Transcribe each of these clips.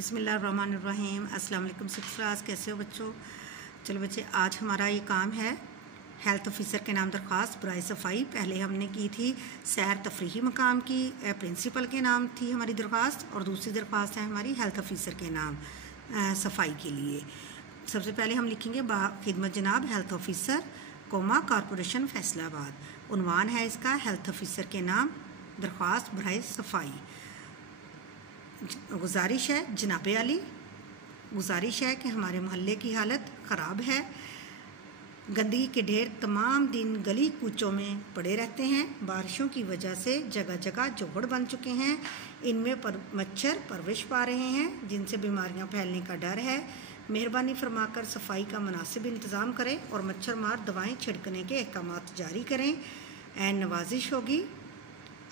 बिस्मिल्लाहिर्रहमानिर्रहीम। अस्सलाम वालेकुम सबसे कैसे हो बच्चों। चलो बच्चे, आज हमारा ये काम है हेल्थ ऑफिसर के नाम दरख्वास्त बराए सफ़ाई। पहले हमने की थी सैर तफरीही मकाम की, प्रिंसिपल के नाम थी हमारी दरख्वास्त, और दूसरी दरख्वास्त है हमारी हेल्थ ऑफिसर के नाम सफाई के लिए। सबसे पहले हम लिखेंगे खिदमत जनाब हेल्थ ऑफिसर कॉरपोरेशन फैसलाबाद। उन्वान है इसका हेल्थ ऑफिसर के नाम दरख्वास्त बराए सफ़ाई। गुजारिश है जनाबे आली, गुजारिश है कि हमारे मोहल्ले की हालत ख़राब है। गंदगी के ढेर तमाम दिन गली कूचों में पड़े रहते हैं। बारिशों की वजह से जगह जगह जोहड़ बन चुके हैं। इनमें मच्छर परविश पा रहे हैं जिनसे बीमारियां फैलने का डर है। मेहरबानी फरमाकर सफाई का मुनासिब इंतज़ाम करें और मच्छर मार दवाएँ छिड़कने के अहकामात जारी करें। एन नवाजिश होगी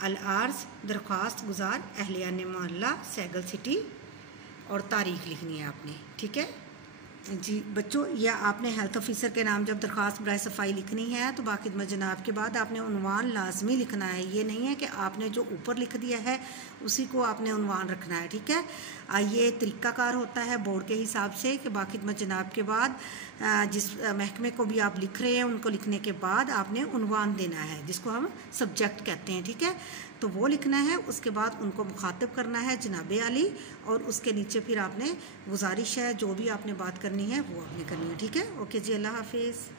अल-आर्ज़ दरख्वास्त गुजार अहलियान मोहल्ला सैगल सिटी, और तारीख़ लिखनी है आपने। ठीक है जी बच्चों, या आपने हेल्थ ऑफिसर के नाम जब दरख्वास्त बराए सफ़ाई लिखनी है तो बाखिदमत जनाब के बाद आपने उन्वान लाजमी लिखना है। ये नहीं है कि आपने जो ऊपर लिख दिया है उसी को आपने उन्वान रखना है। ठीक है, ये तरीक़ाकार होता है बोर्ड के हिसाब से कि बाखिदमत जनाब के बाद जिस महकमे को भी आप लिख रहे हैं उनको लिखने के बाद आपने उन्वान देना है, जिसको हम सब्जेक्ट कहते हैं। ठीक है, तो वो लिखना है। उसके बाद उनको मुखातिब करना है जनाबे आली, और उसके नीचे फिर आपने गुजारिश है जो भी आपने बात करनी है वो आपने करनी है। ठीक है, ओके जी, अल्लाह हाफिज़।